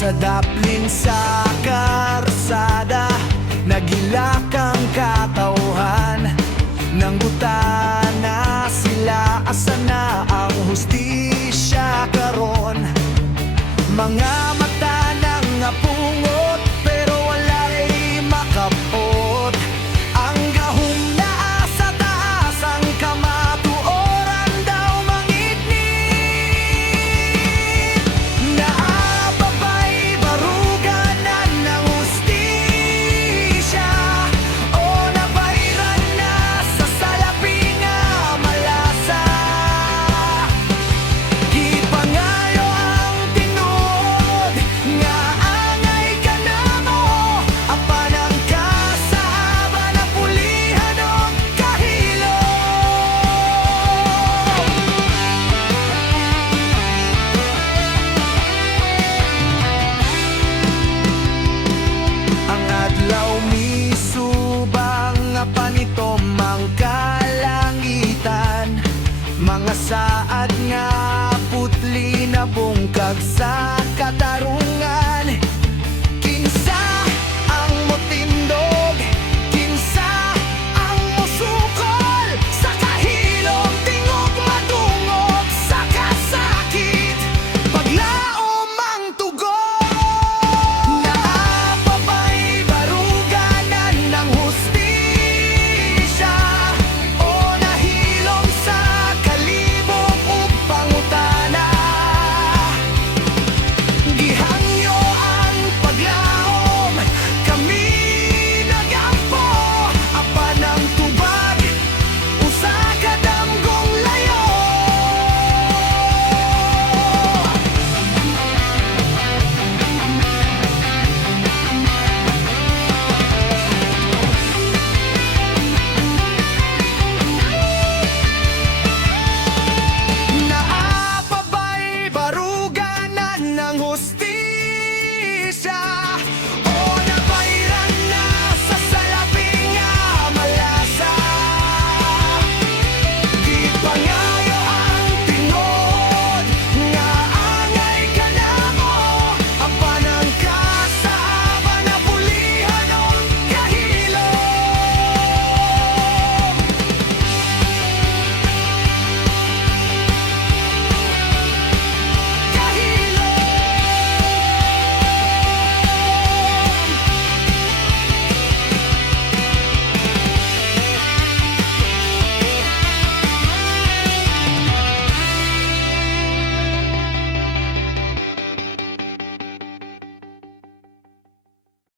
Sa daplin sa karsada, nagilak ang katauhan ng butana sila. Asa na ang hustisya karon? Mga mata nang napungot, pero wala'y makapot. Ang gahom na sa taas, ang kamatuoran daw mangitnit. Naababay baruganan ng hustisya, o nabayran na sa salapi nga malasa. Gipangayo ang tinuod nga angay ka na mo, apan ang kasaaba na pulihan og kahilo. Ang adlaw misubang nga panito mangkalangitan, mga saad nga putli na bungkag sa katarungan. Kinsa ang motindog, kinsa ang musukol sa kahilom, tingog madungog sa kasakit, paglaom ang tugon. Naapabay baruganan ng hustisya, o nahilom sa kalibog ug pangutana. Gihangyo ang paglaom, kami nagampo, apan ang tubag usa ka damgong layo. Naapabay baruganan ng hustisya,